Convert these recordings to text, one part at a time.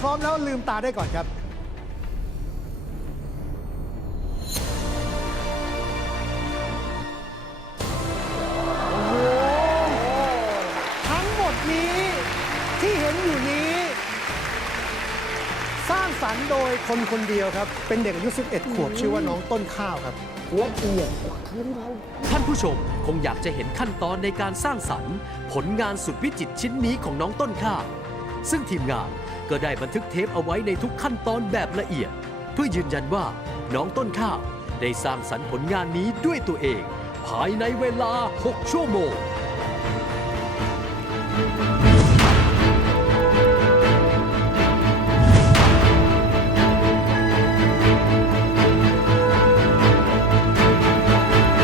พร้อมนะถ้าพร้อมแล้วลืมตาได้ก่อนครับ ทั้งหมดนี้ที่เห็นอยู่นี้ สร้างสรรค์โดยคนคนเดียวครับ เป็นเด็กอายุ 11 ขวบชื่อว่าน้องต้นข้าวครับ ละเอียดกว่าที่แล้วท่านผู้ชมคงอยากจะเห็นขั้นตอนในการสร้างสรรค์ ผลงานสุดวิจิตรชิ้นนี้ของน้องต้นข้าวซึ่งทีมงาน ก็ได้บันทึกเทปเอาไว้ในทุกขั้นตอนแบบละเอียด เพื่อยืนยันว่าน้องต้นข้าวได้สร้างสรรค์ผลงานนี้ด้วยตัวเอง ภายในเวลา 6 ชั่วโมง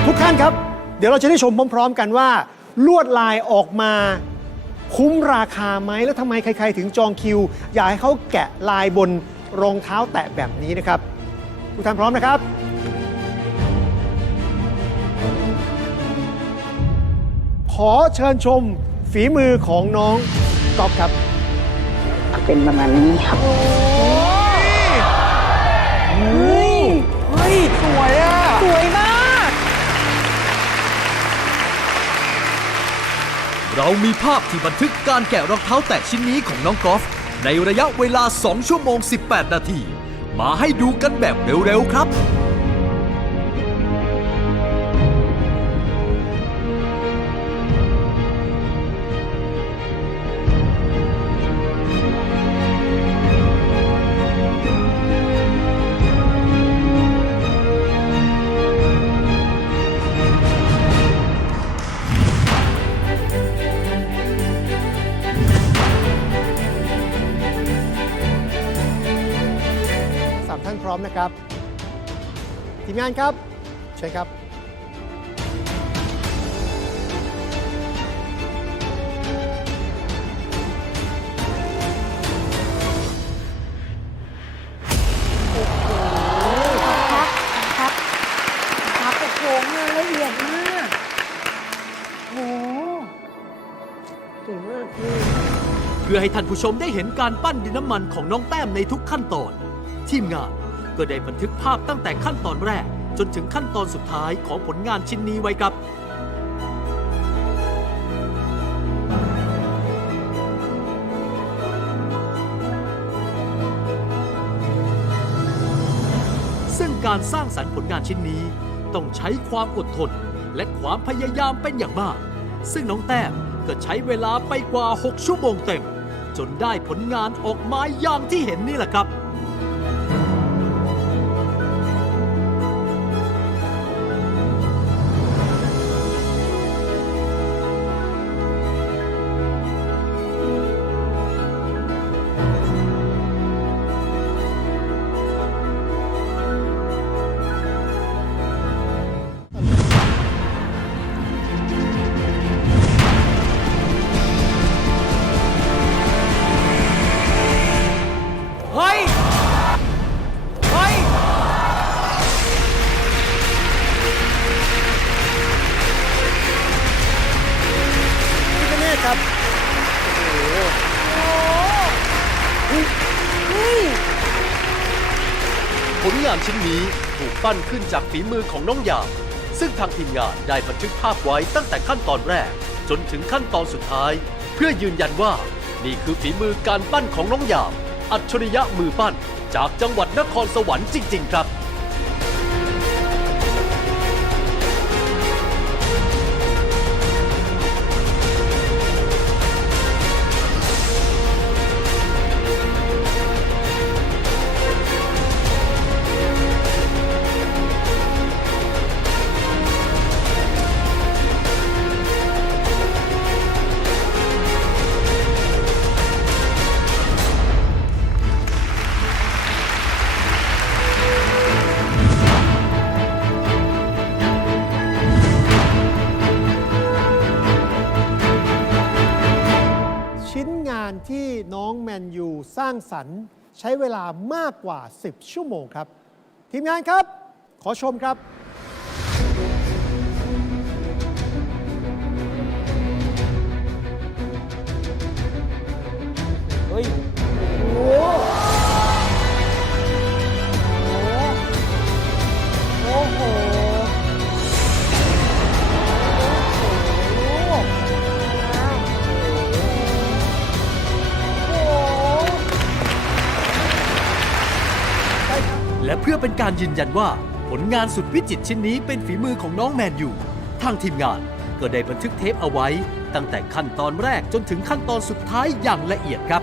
ทุกท่านครับ เดี๋ยวเราจะได้ชมพร้อม ๆ กันว่า ลวดลายออกมา คุ้มราคาไหมแล้วทำไมใครๆ ถึงจองคิว อยากให้เขาแกะลายบนรองเท้าแตะแบบนี้นะครับทุกท่านพร้อมนะครับ ขอเชิญชมฝีมือของน้องก๊อฟครับเป็นประมาณนี้ครับ เฮ้ย สวยอะ เรามีภาพที่บันทึกการแกะรองเท้าแตะชิ้นนี้ของน้องกอล์ฟในระยะเวลา 2 ชั่วโมง 18 นาที มาให้ดูกันแบบเร็วๆครับ ร้อมนะครับ ทีมงานครับ เชิญครับ ครับครับโอ้โหงานละเอียดมากโอ้โหเก่งมากพี่เพื่อให้ท่านผู้ชมได้เห็นการปั้นดินน้ำมันของน้องแต้มในทุกขั้นตอน ทีมงาน ก็ได้บันทึกภาพตั้งแต่ขั้นตอนแรก จนถึงขั้นตอนสุดท้ายของผลงานชิ้นนี้ไว้ครับซึ่งการสร้างสรรค์ผลงานชิ้นนี้ ต้องใช้ความอดทน และความพยายามเป็นอย่างมาก ซึ่งน้องแต้มก็ใช้เวลาไปกว่า 6 ชั่วโมงเต็ม จนได้ผลงานออกมาอย่างที่เห็นนี่แหละครับานชิ้นนี้ถูกปั้นขึ้นจากฝีมือของน้องหยาบซึ่งทางทีมงานได้บันทึกภาพไว้ตั้งแต่ขั้นตอนแรก จนถึงขั้นตอนสุดท้าย เพื่อยืนยันว่า นี่คือฝีมือการปั้นของน้องหยามอัจฉริยะมือปั้นจากจังหวัดนครสวรรค์จริง ๆ ครับ การที่น้องแมนยูสร้างสรรค์ ใช้เวลามากกว่า 10 ชั่วโมงครับ ทีมงานครับ ขอชมครับ เป็นการยืนยันว่าผลงานสุดวิจิตรชิ้นนี้เป็นฝีมือของน้องแมนยูทางทีมงานก็ได้บันทึกเทปเอาไว้ ตั้งแต่ขั้นตอนแรกจนถึงขั้นตอนสุดท้ายอย่างละเอียดครับ